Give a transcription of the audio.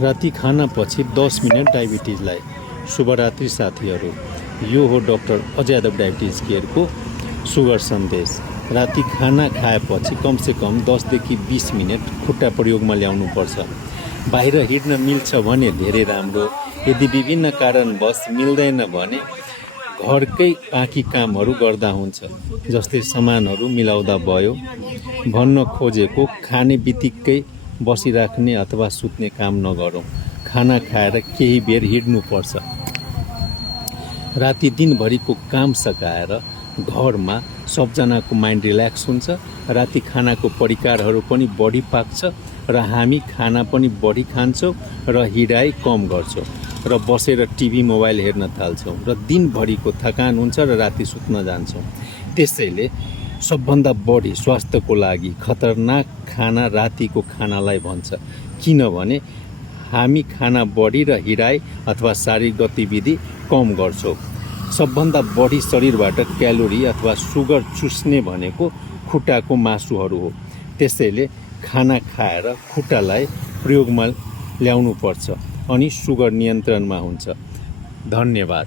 राति खानापछि 10 मिनट डायबिटिजलाई। शुभरात्रि साथीहरू, यो हो डाक्टर अजय यादव डायबिटिज केयरको सुगर सन्देश। राति खाना खाएपछि कमसेकम 10 देखि 20 मिनट खुट्टा प्रयोगमा ल्याउनुपर्छ। बाहिर हिँड्न मिल्छ भने धेरै राम्रो, यदि विभिन्न कारणवश मिल्दैन भने घरकै बाँकी कामहरू गर्दा हुन्छ, जस्तै सामानहरू मिलाउँदा भयो। भन्न खोजेको खाने बित्तिकै बसिराख्ने अथवा सुत्ने काम नगरौँ। खाना खाएर केही बेर हिँड्नुपर्छ। राति दिनभरिको काम सकाएर घरमा सबजनाको माइन्ड रिल्याक्स हुन्छ। राति खानाको परिकारहरू पनि बढी पाक्छ र हामी खाना पनि बढी खान्छौँ र हिँडाइ कम गर्छौँ र बसेर टिभी मोबाइल हेर्न थाल्छौँ र दिनभरिको थकान हुन्छ र राति सुत्न जान्छौँ। त्यसैले सबभन्दा बढी स्वास्थ्यको लागि खतरनाक खाना रातिको खानालाई भन्छ, किनभने हामी खाना बढी र हिँडाइ अथवा शारीरिक गतिविधि कम गर्छौँ। सबभन्दा बढी शरीरबाट क्यालोरी अथवा सुगर चुस्ने भनेको खुट्टाको मासुहरू हो। त्यसैले खाना खाएर खुट्टालाई प्रयोगमा ल्याउनुपर्छ अनि सुगर नियन्त्रणमा हुन्छ। धन्यवाद।